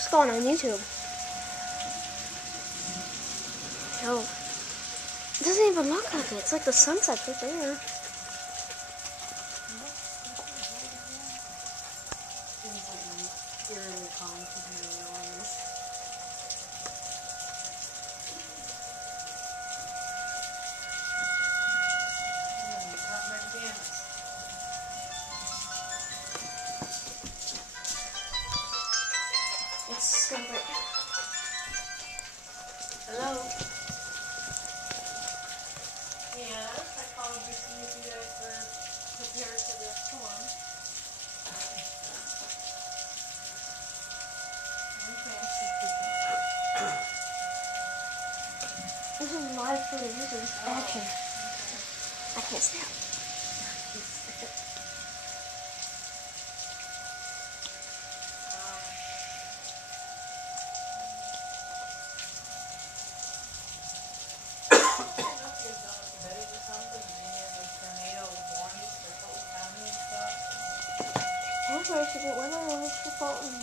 It's going on YouTube. Yo. It doesn't even look like it. It's like the sunset's right there. It's stupid. Hello? Yeah, I called you to see if you guys were prepared for the storm. Okay. This is live footage. This is action. Okay. I can't snap. That's why I should get weather alerts for Fulton.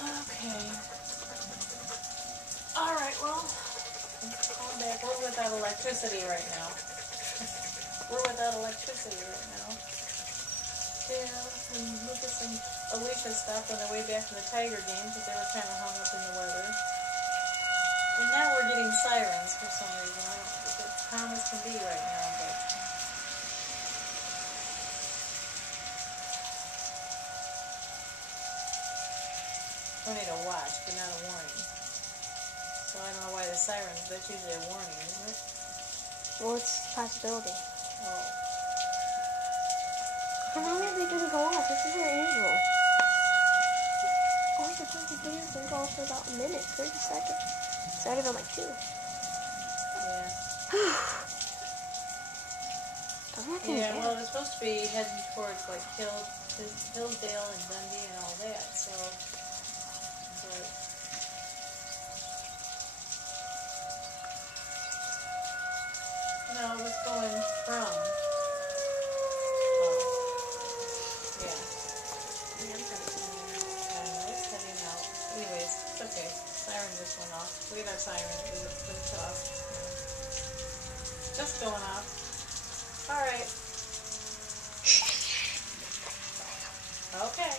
Okay. Alright, well, calm back. We're without electricity right now. We're without electricity right now. Yeah, and Lucas and Alicia stopped on their way back from the Tiger game because they were kind of hung up in the weather. And now we're getting sirens for some reason. I don't think it's calm as can be right now, but... I need a watch, but not a warning. So I don't know why the sirens, that's usually a warning, isn't it? Well, it's a possibility. Oh. How long have they didn't go off? This is unusual. All the time they didn't go off for about a minute, 30 seconds. Started at like 2. Yeah. Doesn't that seem Yeah, bad? well, it's supposed to be heading towards like Hillsdale and Dundee and all that, so... But... No, it was going from... Oh. Yeah. I know, it's heading out. Anyways, it's okay. Siren just went off. We had our siren. It was switched off. Just going off. Alright. Okay.